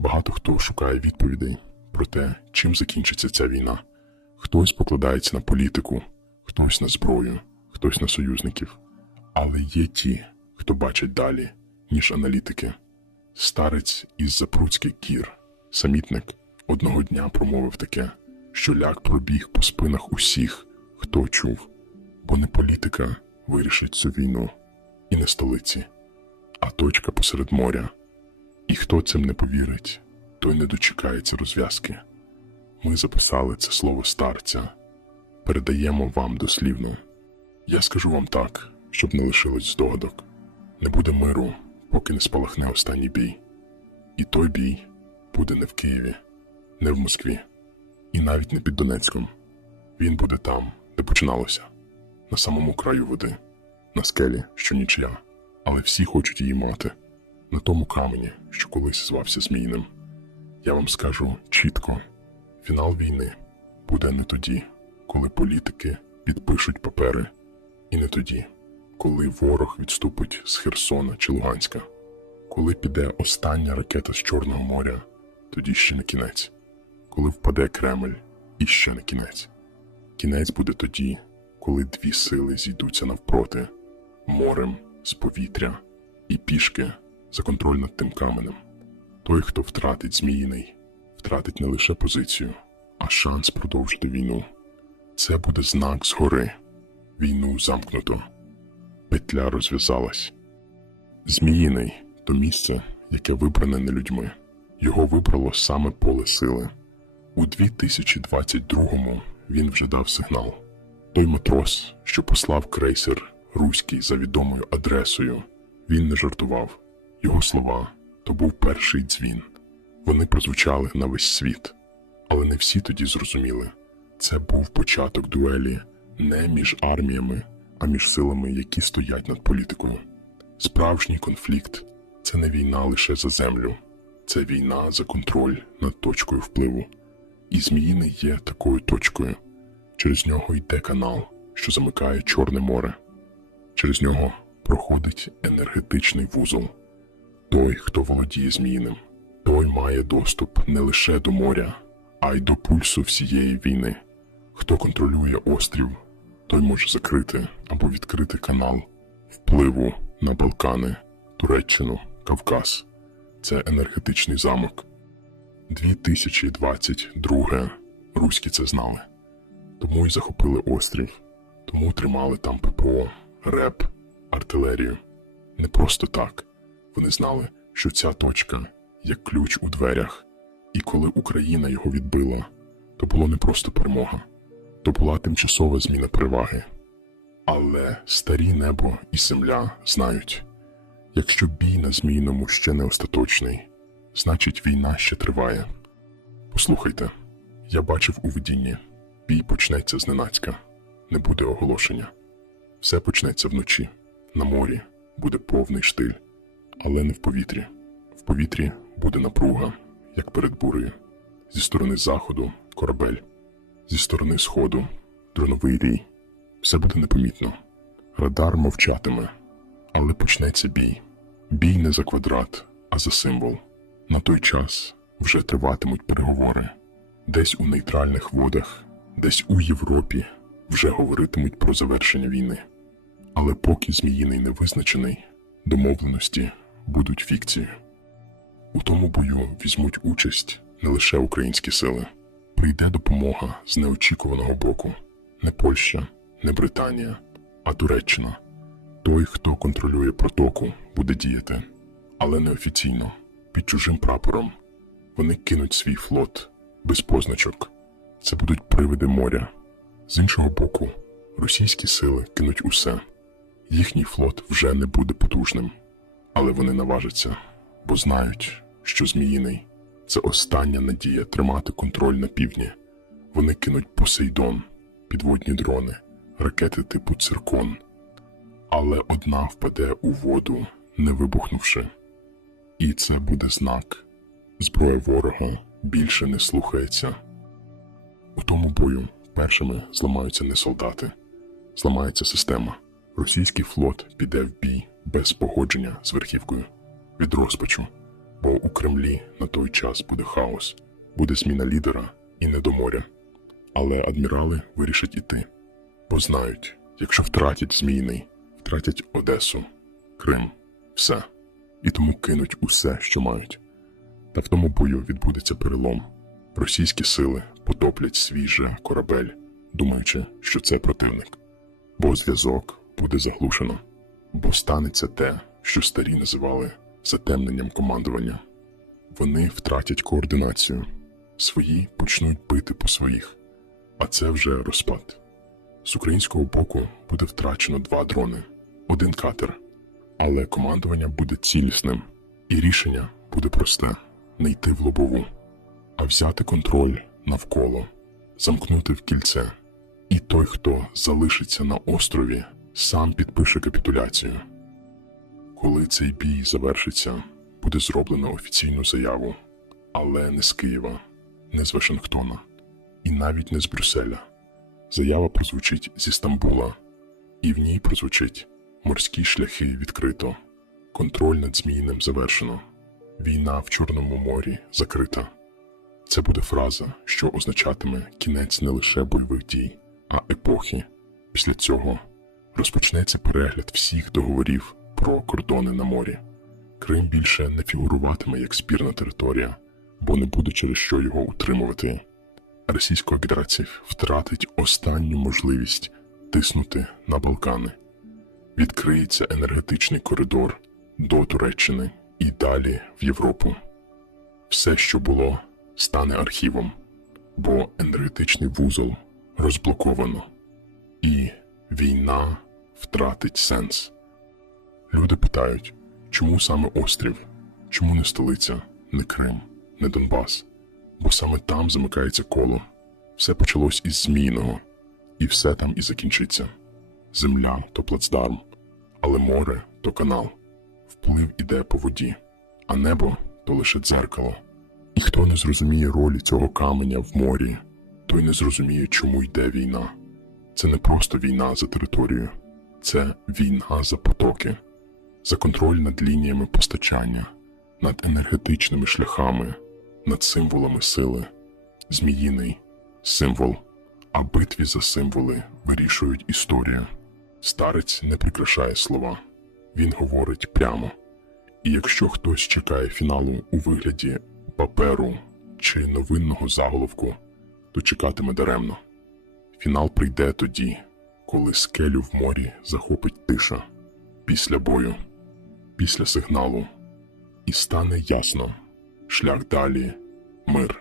Багато хто шукає відповідей про те, чим закінчиться ця війна. Хтось покладається на політику, хтось на зброю, хтось на союзників. Але є ті, хто бачить далі, ніж аналітики. Старець із Запруцьких кір, самітник, одного дня промовив таке, що ляк пробіг по спинах усіх, хто чув, бо не політика вирішить цю війну, і не столиці, а точка посеред моря. І хто цим не повірить, той не дочекається розв'язки. Ми записали це слово старця, передаємо вам дослівно. Я скажу вам так, щоб не лишилось здогадок. Не буде миру, поки не спалахне останній бій. І той бій буде не в Києві, не в Москві, і навіть не під Донецьком. Він буде там, де починалося, на самому краю води, на скелі, що нічия, але всі хочуть її мати, на тому камені, що колись звався Зміїним. Я вам скажу чітко: фінал війни буде не тоді, коли політики підпишуть папери, і не тоді, коли ворог відступить з Херсона чи Луганська. Коли піде остання ракета з Чорного моря, тоді ще не кінець. Коли впаде Кремль, і ще не кінець. Кінець буде тоді, коли дві сили зійдуться навпроти морем з повітря і пішки за контроль над тим каменем. Той, хто втратить зміїний, втратить не лише позицію, а шанс продовжити війну. Це буде знак згори. Війну замкнуто. Петля розв'язалась. Зміїний то місце, яке вибране не людьми. Його вибрало саме поле сили. У 2022-му він вже дав сигнал. Той матрос, що послав крейсер Руський за відомою адресою, він не жартував. Його слова то був перший дзвін. Вони прозвучали на весь світ, але не всі тоді зрозуміли. Це був початок дуелі не між арміями, а між силами, які стоять над політикою. Справжній конфлікт це не війна лише за землю, це війна за контроль над точкою впливу. І Зміїний є такою точкою. Через нього йде канал, що замикає Чорне море. Через нього проходить енергетичний вузол. Той, хто володіє Зміїним, той має доступ не лише до моря, а й до пульсу всієї війни. Хто контролює острів, той може закрити або відкрити канал впливу на Балкани, Туреччину, Кавказ. Це енергетичний замок. 2022 руські це знали. Тому й захопили острів, тому тримали там ППО, РЕП, артилерію. Не просто так. Вони знали, що ця точка як ключ у дверях, і коли Україна його відбила, то було не просто перемога, то була тимчасова зміна переваги. Але старі небо і земля знають, якщо бій на змійному ще не остаточний, значить війна ще триває. Послухайте, я бачив у видінні, бій почнеться зненацька, не буде оголошення. Все почнеться вночі, на морі буде повний штиль, але не в повітрі. В повітрі буде напруга, як перед бурею. Зі сторони заходу корабель, зі сторони сходу дроновий рій. Все буде непомітно. Радар мовчатиме, але почнеться бій. Бій не за квадрат, а за символ. На той час вже триватимуть переговори. Десь у нейтральних водах, десь у Європі вже говоритимуть про завершення війни. Але поки Зміїний не визначений, домовленості будуть фікцією. У тому бою візьмуть участь не лише українські сили. Прийде допомога з неочікуваного боку. Не Польща, не Британія, а Туреччина. Той, хто контролює протоку, буде діяти, але неофіційно, під чужим прапором. Вони кинуть свій флот без позначок. Це будуть привиди моря. З іншого боку, російські сили кинуть усе. Їхній флот вже не буде потужним, але вони наважаться, бо знають, що Зміїний це остання надія тримати контроль на півдні. Вони кинуть Посейдон, підводні дрони, ракети типу циркон. Але одна впаде у воду, не вибухнувши. І це буде знак. Зброя ворога більше не слухається. У тому бою першими зламаються не солдати, зламається система. Російський флот піде в бій без погодження з верхівкою від розпачу. Бо у Кремлі на той час буде хаос, буде зміна лідера і не до моря. Але адмірали вирішать іти, бо знають, якщо втратять Зміїний, втратять Одесу, Крим, все, і тому кинуть усе, що мають. Та в тому бою відбудеться перелом. Російські сили потоплять свій же корабель, думаючи, що це противник. Бо зв'язок буде заглушено, бо станеться те, що старі називали затемненням командування. Вони втратять координацію, свої почнуть бити по своїх, а це вже розпад. З українського боку буде втрачено два дрони, один катер, але командування буде цілісним, і рішення буде просте не йти в лобову, а взяти контроль навколо, замкнути в кільце. І той, хто залишиться на острові, сам підпише капітуляцію. Коли цей бій завершиться, буде зроблено офіційну заяву, але не з Києва, не з Вашингтона і навіть не з Брюсселя. Заява прозвучить зі Стамбула, і в ній прозвучить морські шляхи відкрито, контроль над Зміїним завершено, війна в Чорному морі закрита. Це буде фраза, що означатиме кінець не лише бойових дій, а епохи. Після цього розпочнеться перегляд всіх договорів про кордони на морі. Крим більше не фігуруватиме як спірна територія, бо не буде через що його утримувати. Російська Федерація втратить останню можливість тиснути на Балкани. Відкриється енергетичний коридор до Туреччини і далі в Європу. Все, що було, стане архівом, бо енергетичний вузол розблоковано, і війна втратить сенс. Люди питають, чому саме острів, чому не столиця, не Крим, не Донбас, бо саме там замикається коло. Все почалось із Зміїного, і все там і закінчиться. Земля то плацдарм, але море то канал. Вплив іде по воді, а небо то лише дзеркало. І хто не зрозуміє ролі цього каменя в морі, той не зрозуміє, чому йде війна. Це не просто війна за територію, це війна за потоки, за контроль над лініями постачання, над енергетичними шляхами, над символами сили. Зміїний символ, а битві за символи вирішують історія. Старець не прикрашає слова, він говорить прямо. І якщо хтось чекає фіналу у вигляді паперу чи новинного заголовку, то чекатиме даремно. Фінал прийде тоді, коли скелю в морі захопить тиша, після бою, після сигналу, і стане ясно. Шлях далі мир.